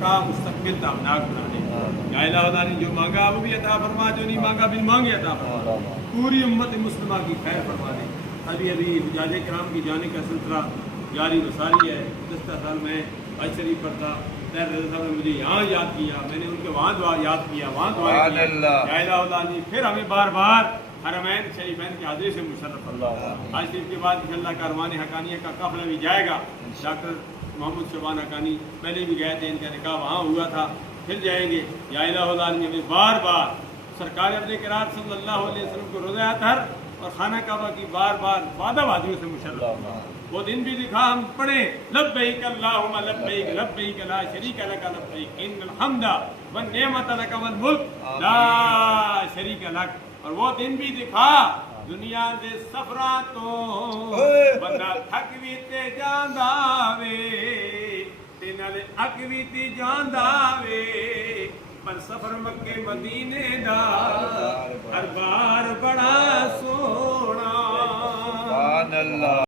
کا مستقبل تابناک بنا دے. یا الہ العالمین جو مانگا وہ بھی عطا فرما، جو نہیں مانگا بن مانگے عطا فرما. پوری امت مسلمہ کی خیر فرما دے. ابھی حجاج کرام کی جانے کا سلسلہ جاری و ساری ہے. گزشتہ سال میں حج شریف پر تھا، طاہر رضا صاحب نے مجھے یہاں یاد کیا، میں نے ان کے وہاں دعا یاد کیا، وہاں دعا کی. یا الہ العالمین پھر ہمیں بار بار حرمین شریفین کے حاضری سے مشرف اللہ. آج شریف کے بعد انشاءاللہ کاروان حقانیہ کا قافلہ بھی جائے گا. ڈاکٹر محمد شبان حقانی پہلے بھی گئے تھے، ان کا نکاح وہاں ہوا تھا، پھر جائیں گے. یا الہ العالمین ہمیں بار بار سرکار اپنے قرار صلی اللہ علیہ وسلم کو روزہ اطہر اور خانہ کعبہ کی بار بار وعدہ وادیوں سے مشرف. وہ دن بھی دکھا ہم پڑھیں لبیک اللہم لبیک لبیک لا شریک لک لبیک ان الحمد والنعمت لک والملک لا شریک لک. اور وہ دن بھی دکھا دنیا دے سفراں تو بندہ تھک بھی تے جاندا وے تے نالے اک بھی تے جاندا وے، پر سفر مکے مدینے دا